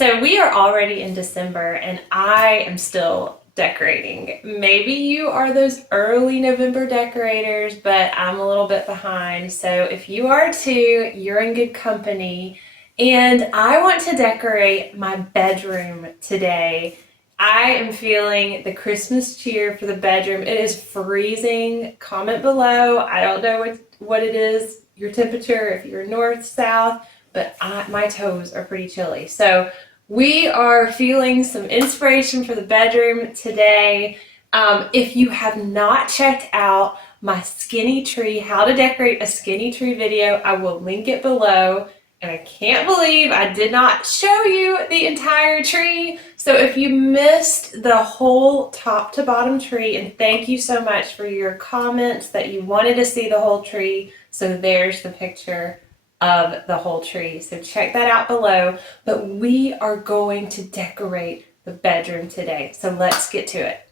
So we are already in December and I am still decorating. Maybe you are those early November decorators, but I'm a little bit behind. So if you are too, you're in good company. And I want to decorate my bedroom today. I am feeling the Christmas cheer for the bedroom. It is freezing. Comment below. I don't know what it is, your temperature, if you're north, south, but my toes are pretty chilly. So we are feeling some inspiration for the bedroom today. If you have not checked out my skinny tree, how to decorate a skinny tree video, I will link it below. And I can't believe I did not show you the entire tree. So if you missed the whole top to bottom tree, and thank you so much for your comments that you wanted to see the whole tree. So there's the picture of the whole tree. So check that out below. But we are going to decorate the bedroom today. So let's get to it.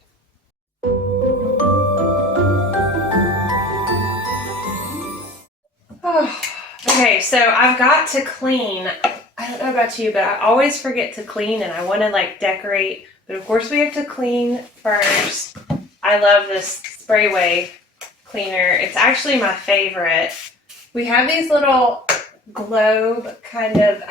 Oh. Okay, so I've got to clean. I don't know about you, but I always forget to clean and I want to like decorate. But of course we have to clean first. I love this Sprayway cleaner. It's actually my favorite. We have these little globe kind of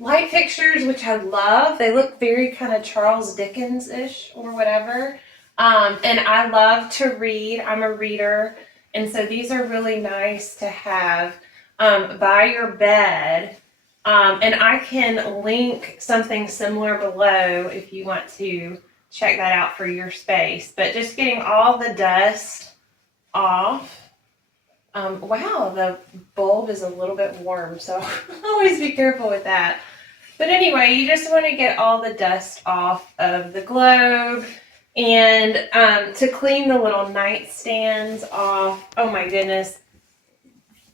light fixtures, which I love. They look very kind of Charles Dickens-ish or whatever. And I love to read. I'm a reader. And so these are really nice to have by your bed. And I can link something similar below if you want to check that out for your space. But just getting all the dust off. Wow, the bulb is a little bit warm, so always be careful with that. But anyway, you just want to get all the dust off of the globe. And to clean the little nightstands off. Oh my goodness.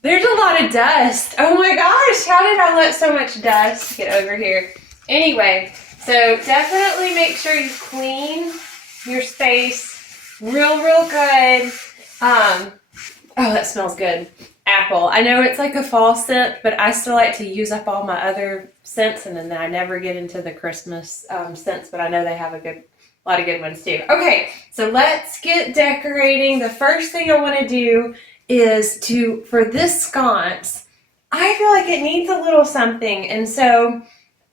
There's a lot of dust. Oh my gosh, how did I let so much dust get over here? Anyway, so definitely make sure you clean your space real good. Oh, that smells good. Apple. I know it's like a fall scent, but I still like to use up all my other scents, and then I never get into the Christmas scents, but I know they have a lot of good ones too. Okay, so let's get decorating. The first thing I want to do is for this sconce, I feel like it needs a little something. And so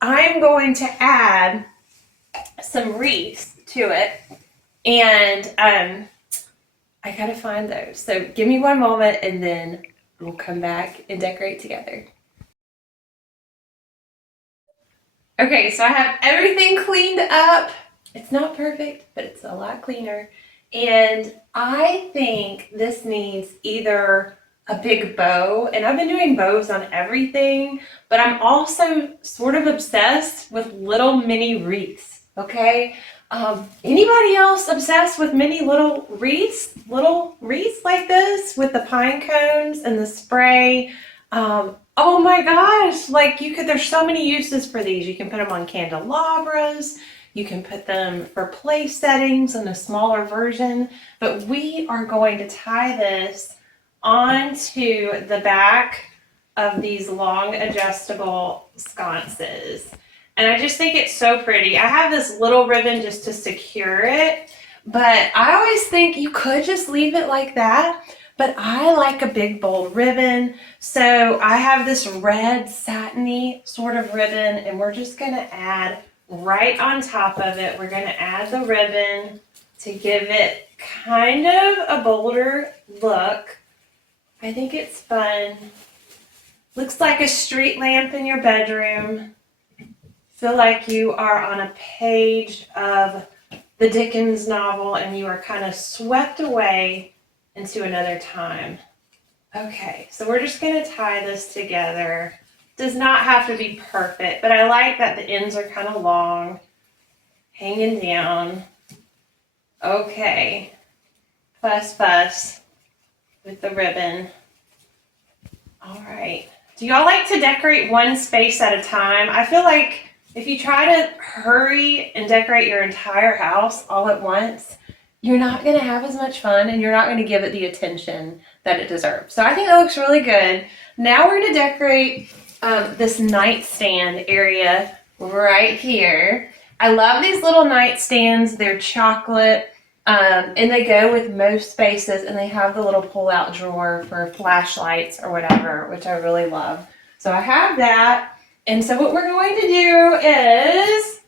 I'm going to add some wreaths to it. And I gotta find those. So give me one moment and then we'll come back and decorate together. Okay, so I have everything cleaned up. It's not perfect, but it's a lot cleaner. And I think this needs either a big bow, and I've been doing bows on everything, but I'm also sort of obsessed with little mini wreaths, okay? Anybody else obsessed with mini little wreaths like this with the pine cones and the spray? Oh my gosh, like there's so many uses for these. You can put them on candelabras. You can put them for place settings in a smaller version, but we are going to tie this onto the back of these long adjustable sconces. And I just think it's so pretty. I have this little ribbon just to secure it, but I always think you could just leave it like that, but I like a big bold ribbon. So I have this red satiny sort of ribbon, and we're just gonna add right on top of it, we're going to add the ribbon to give it kind of a bolder look. I think it's fun. Looks like a street lamp in your bedroom. Feel like you are on a page of the Dickens novel and you are kind of swept away into another time. Okay, so we're just going to tie this together. Does not have to be perfect, but I like that the ends are kind of long, hanging down. Okay, fuss with the ribbon. All right. Do y'all like to decorate one space at a time? I feel like if you try to hurry and decorate your entire house all at once, you're not going to have as much fun and you're not going to give it the attention that it deserves. So I think that looks really good. Now we're going to decorate this nightstand area. right here. I love these little nightstands. They're chocolate, and they go with most spaces, and they have the little pull-out drawer for flashlights or whatever, which I really love. So I have that. And so what we're going to do is,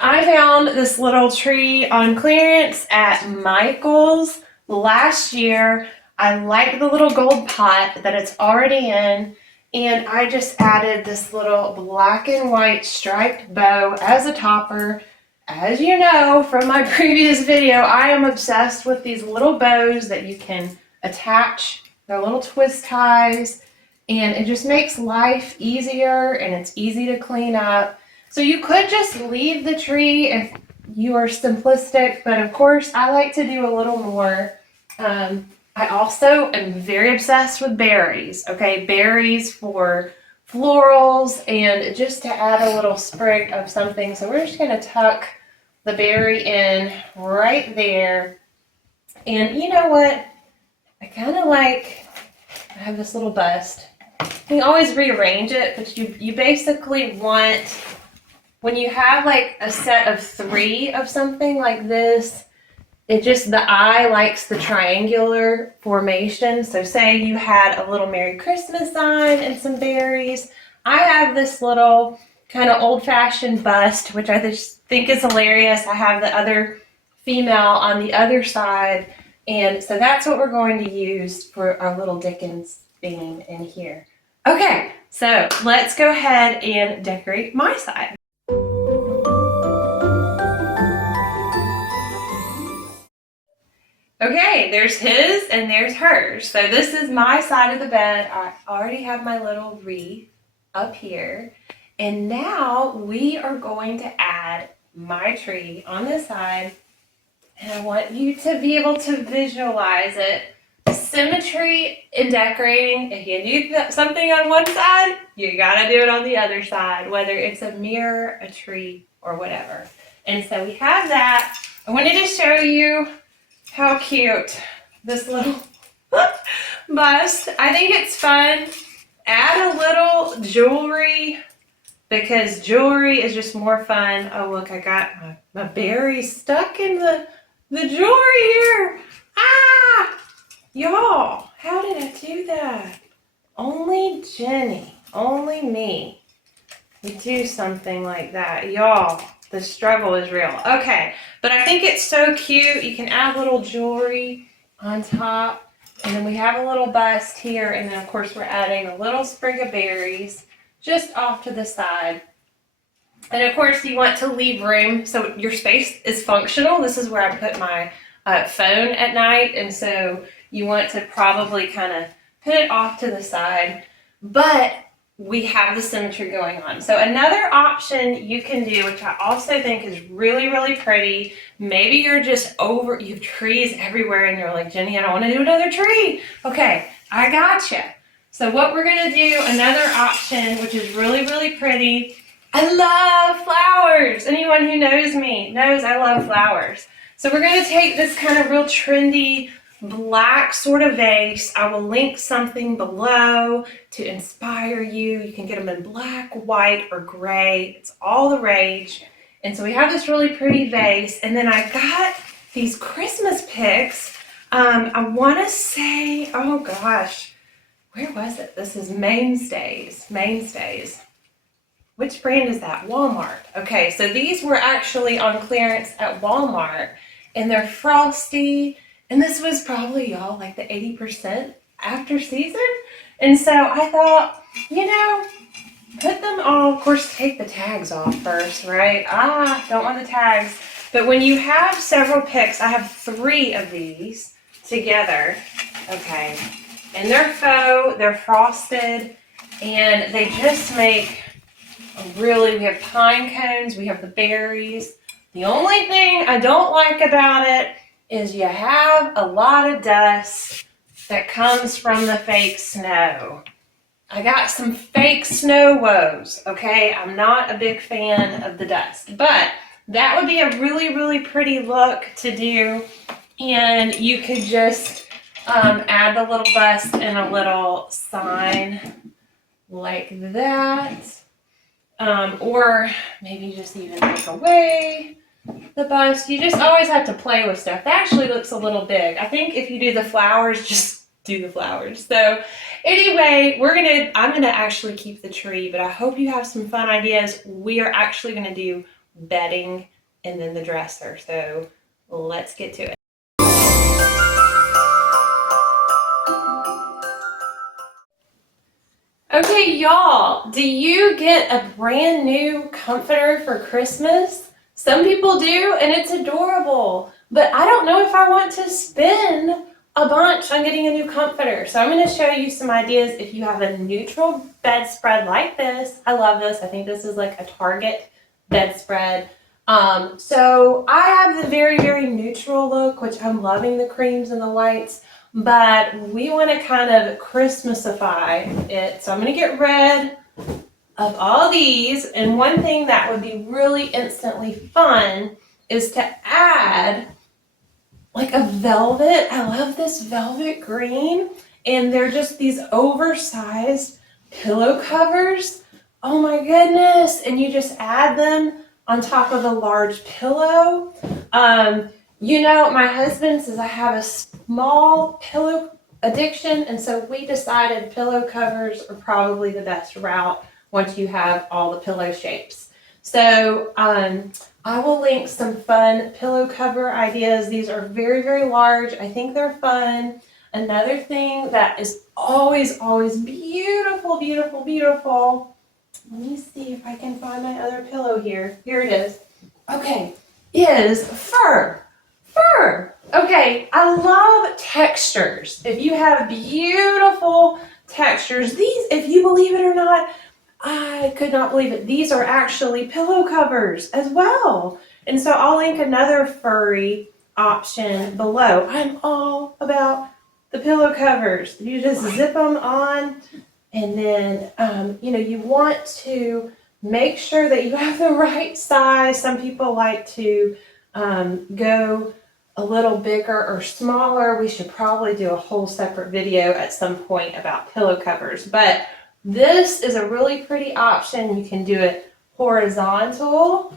I found this little tree on clearance at Michael's last year. I like the little gold pot that it's already in. And I just added this little black and white striped bow as a topper. As you know from my previous video, I am obsessed with these little bows that you can attach. They're little twist ties, and it just makes life easier, and it's easy to clean up. So you could just leave the tree if you are simplistic, but of course I like to do a little more. I also am very obsessed with berries, okay? Berries for florals and just to add a little sprig of something. So we're just gonna tuck the berry in right there. And you know what? I kind of like, I have this little bust. You can always rearrange it, but you basically want, when you have like a set of 3 of something like this, it just, the eye likes the triangular formation. So say you had a little Merry Christmas sign and some berries. I have this little kind of old-fashioned bust, which I just think is hilarious. I have the other female on the other side. And so that's what we're going to use for our little Dickens theme in here. Okay, so let's go ahead and decorate my side. Okay, there's his and there's hers. So this is my side of the bed. I already have my little wreath up here. And now we are going to add my tree on this side. And I want you to be able to visualize it. Symmetry in decorating. If you do something on one side, you gotta do it on the other side, whether it's a mirror, a tree, or whatever. And so we have that. I wanted to show you how cute this little bust. I think it's fun. Add a little jewelry because jewelry is just more fun. Oh, look, I got my berry stuck in the jewelry here. Ah! Y'all, how did I do that? Only Jenny, only me would do something like that. Y'all, the struggle is real. Okay, but I think it's so cute. You can add little jewelry on top. And then we have a little bust here. And then, of course, we're adding a little sprig of berries just off to the side. And, of course, you want to leave room so your space is functional. This is where I put my phone at night. And so you want to probably kind of put it off to the side. But we have the symmetry going on. So another option you can do, which I also think is really, really pretty, maybe you're just you have trees everywhere and you're like, Jenny, I don't want to do another tree. Okay, I gotcha. So what we're gonna do, another option, which is really, really pretty. I love flowers. Anyone who knows me knows I love flowers. So we're gonna take this kind of real trendy black sort of vase. I will link something below to inspire you. You can get them in black, white, or gray. It's all the rage. And so we have this really pretty vase. And then I got these Christmas picks. I want to say, oh gosh, where was it? This is Mainstays. Mainstays. Which brand is that? Walmart. Okay, so these were actually on clearance at Walmart. And they're frosty. And this was probably, y'all, like the 80% after season. And so I thought, you know, put them all, of course, take the tags off first, right? Don't want the tags. But when you have several picks, I have 3 of these together. Okay. And they're faux, they're frosted, and they just make we have pine cones, we have the berries. The only thing I don't like about it is you have a lot of dust that comes from the fake snow. I got some fake snow woes, okay? I'm not a big fan of the dust, but that would be a really, really pretty look to do. And you could just add the little bust and a little sign like that. Or maybe just even take away the bust. You just always have to play with stuff. That actually looks a little big. I think if you do the flowers, just do the flowers. So anyway, I'm gonna actually keep the tree, but I hope you have some fun ideas. We are actually gonna do bedding and then the dresser. So let's get to it. Okay, y'all, do you get a brand new comforter for Christmas? Some people do, and it's adorable, but I don't know if I want to spend a bunch on getting a new comforter. So I'm going to show you some ideas if you have a neutral bedspread like this. I love this. I think this is like a Target bedspread. So I have the very, very neutral look, which I'm loving the creams and the whites. But we want to kind of Christmasify it. So I'm going to get rid of all these. And one thing that would be really instantly fun is to add like a velvet. I love this velvet green. And they're just these oversized pillow covers. Oh my goodness. And you just add them on top of a large pillow. You know, my husband says I have a small pillow addiction, and so we decided pillow covers are probably the best route once you have all the pillow shapes. So I will link some fun pillow cover ideas. These are very, very large. I think they're fun. Another thing that is always, always beautiful, beautiful, beautiful. Let me see if I can find my other pillow here. Here it is. Okay, is fur. Fur. Okay, I love textures. If you have beautiful textures, these, if you believe it or not, I could not believe it. These are actually pillow covers as well. And so I'll link another furry option below. I'm all about the pillow covers. You just zip them on, and then, you know, you want to make sure that you have the right size. Some people like to go a little bigger or smaller. We should probably do a whole separate video at some point about pillow covers, but this is a really pretty option. You can do it horizontal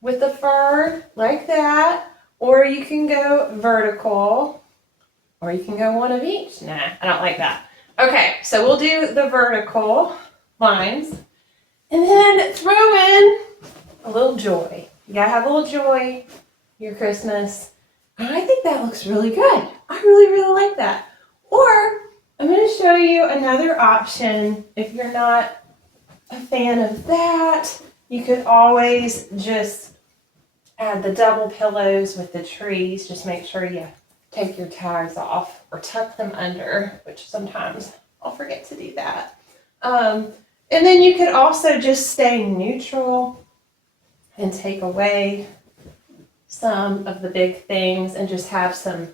with the fur like that, or you can go vertical, or you can go one of each. Nah, I don't like that. Okay, so we'll do the vertical lines, and then throw in a little joy. You gotta have a little joy your Christmas. I think that looks really good. I really, really like that. Or I'm going to show you another option. If you're not a fan of that, you could always just add the double pillows with the trees. Just make sure you take your tags off or tuck them under, which sometimes I'll forget to do that. And then you could also just stay neutral and take away some of the big things and just have some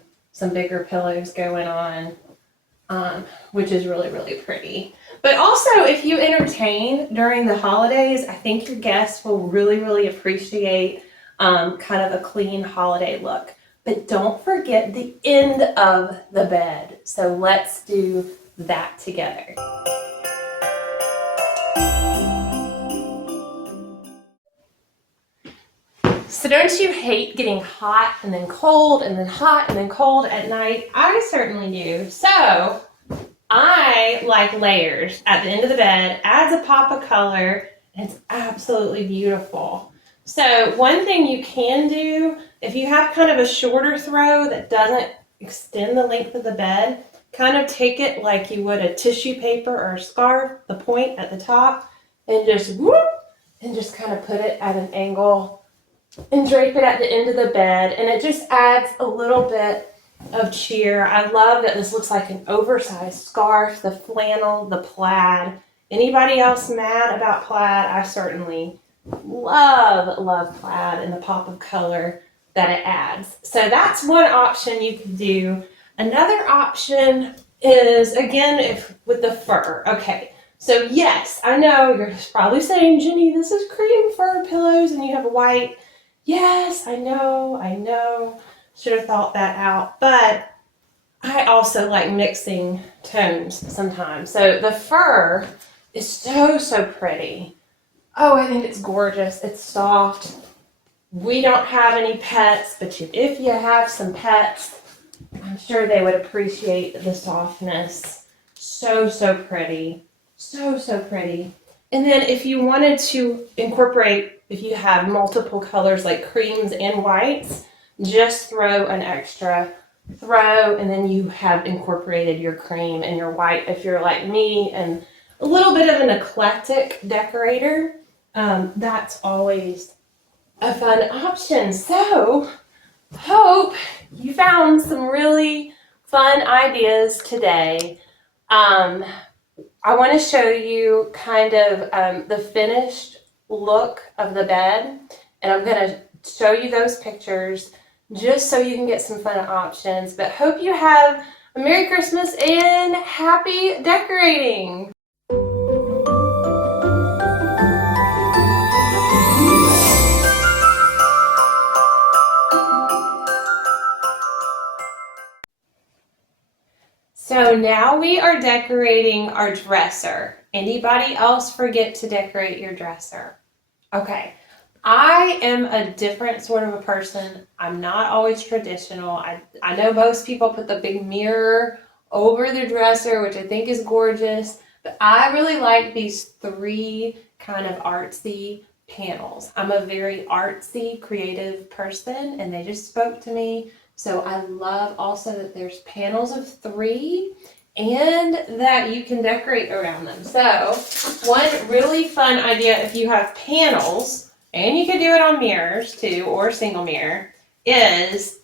bigger pillows going on, which is really, really pretty. But also, if you entertain during the holidays, I think your guests will really, really appreciate kind of a clean holiday look. But don't forget the end of the bed. So let's do that together. So don't you hate getting hot and then cold and then hot and then cold at night? I certainly do. So I like layers at the end of the bed, adds a pop of color, and it's absolutely beautiful. So one thing you can do, if you have kind of a shorter throw that doesn't extend the length of the bed, kind of take it like you would a tissue paper or a scarf, the point at the top, and just whoop, and just kind of put it at an angle and drape it at the end of the bed, and it just adds a little bit of cheer. I love that this looks like an oversized scarf, the flannel, the plaid. Anybody else mad about plaid? I certainly love plaid and the pop of color that it adds. So that's one option you can do. Another option is, again, if with the fur. Okay, so yes, I know you're probably saying, Jenny, this is cream fur pillows and you have a white. Yes, I know. Should have thought that out. But I also like mixing tones sometimes. So the fur is so pretty. Oh, I think it's gorgeous. It's soft. We don't have any pets, but if you have some pets, I'm sure they would appreciate the softness. So, so pretty. So, so pretty. And then if you wanted to incorporate, if you have multiple colors like creams and whites, just throw an extra throw, and then you have incorporated your cream and your white. If you're like me and a little bit of an eclectic decorator, that's always a fun option. So, hope you found some really fun ideas today. I want to show you kind of the finished look of the bed, and I'm going to show you those pictures just so you can get some fun options. But hope you have a Merry Christmas and happy decorating! So now we are decorating our dresser. Anybody else forget to decorate your dresser? Okay, I am a different sort of a person. I'm not always traditional. I know most people put the big mirror over the dresser, which I think is gorgeous, but I really like these three kind of artsy panels. I'm a very artsy, creative person, and they just spoke to me. So I love also that there's panels of three and that you can decorate around them. So one really fun idea, if you have panels, and you can do it on mirrors too, or single mirror, is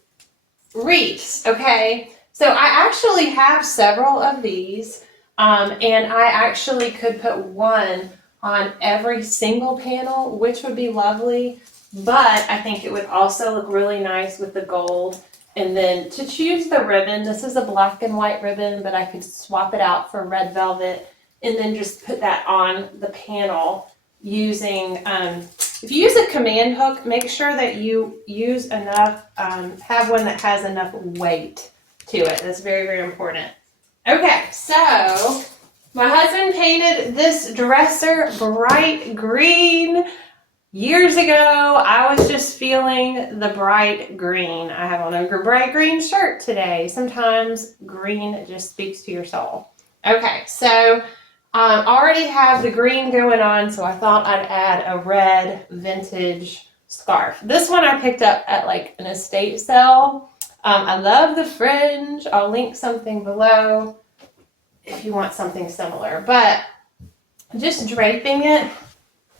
wreaths, okay? So I actually have several of these, and I actually could put one on every single panel, which would be lovely, but I think it would also look really nice with the gold. And then to choose the ribbon, this is a black and white ribbon, but I could swap it out for red velvet and then just put that on the panel using, if you use a command hook, make sure that you use enough, have one that has enough weight to it. That's very, very important. Okay, so my husband painted this dresser bright green. Years ago, I was just feeling the bright green. I have on a bright green shirt today. Sometimes green just speaks to your soul. Okay, so already have the green going on, so I thought I'd add a red vintage scarf. This one I picked up at like an estate sale. I love the fringe. I'll link something below if you want something similar. But just draping it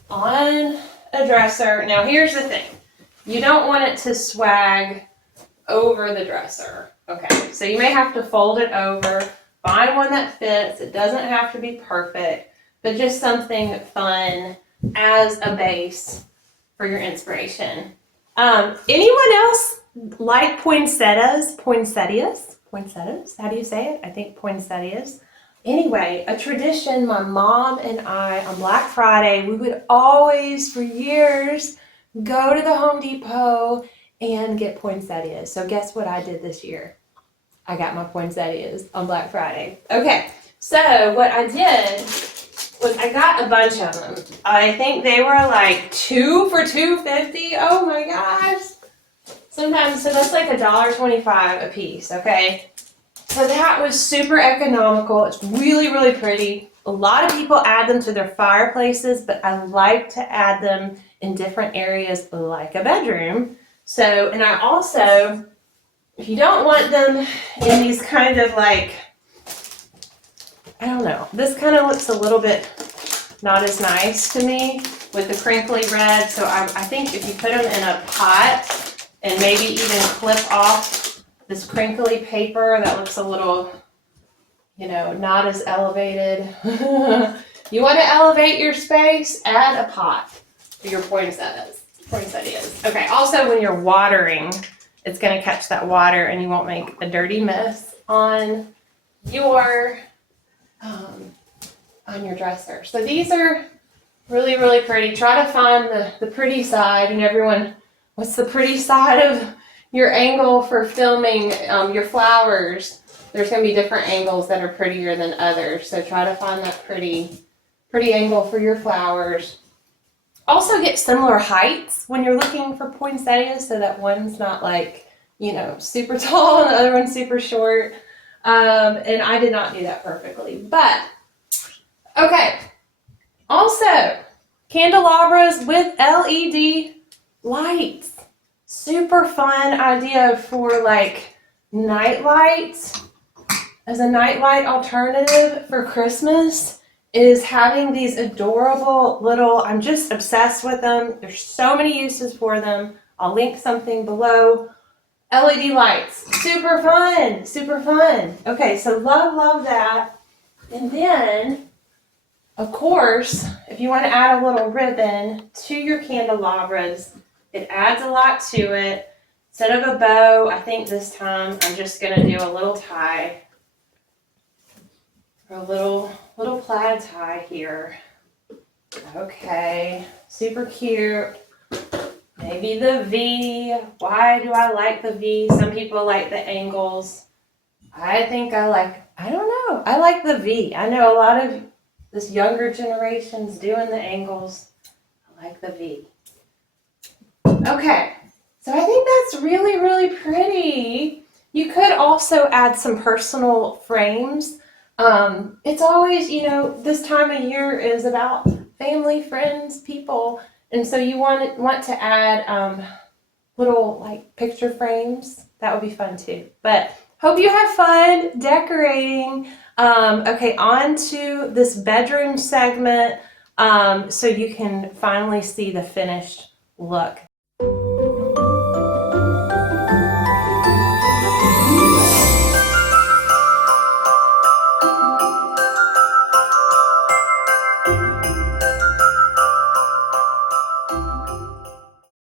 on a dresser. Now here's the thing. You don't want it to swag over the dresser. Okay, so you may have to fold it over, find one that fits. It doesn't have to be perfect, but just something fun as a base for your inspiration. Anyone else like poinsettias? Poinsettias? How do you say it? I think poinsettias. Anyway, a tradition, my mom and I, on Black Friday, we would always, for years, go to the Home Depot and get poinsettias. So guess what I did this year? I got my poinsettias on Black Friday. Okay, so what I did was I got a bunch of them. I think they were like 2 for $2.50. Oh my gosh. Sometimes, so that's like $1.25 a piece, okay? So that was super economical. It's really, really pretty. A lot of people add them to their fireplaces, but I like to add them in different areas like a bedroom. So, and I also, if you don't want them in these kind of like, I don't know, this kind of looks a little bit not as nice to me with the crinkly red. So I think if you put them in a pot and maybe even clip off this crinkly paper that looks a little, you know, not as elevated. You want to elevate your space? Add a pot for your poinsettias. Okay, also when you're watering, it's going to catch that water and you won't make a dirty mess on your dresser. So these are really, really pretty. Try to find the pretty side, and everyone, what's the pretty side of your angle for filming your flowers? There's going to be different angles that are prettier than others. So try to find that pretty angle for your flowers. Also get similar heights when you're looking for poinsettias so that one's not like, you know, super tall and the other one's super short. And I did not do that perfectly, but okay. Also, candelabras with LED lights. Super fun idea for like night lights. As a nightlight alternative for Christmas is having these adorable little, I'm just obsessed with them. There's so many uses for them. I'll link something below. LED lights, super fun, super fun. Okay, so love that. And then, of course, if you want to add a little ribbon to your candelabras, it adds a lot to it. Instead of a bow, I think this time I'm just gonna do a little tie. A little plaid tie here. Okay, super cute. Maybe the V. Why do I like the V? Some people like the angles. I think I don't know. I like the V. I know a lot of this younger generation's doing the angles. I like the V. Okay, so I think that's really pretty. You could also add some personal frames. It's always, you know, this time of year is about family, friends, people, and so you want to add little like picture frames. That would be fun too. But hope you have fun decorating. Okay, on to this bedroom segment, so you can finally see the finished look.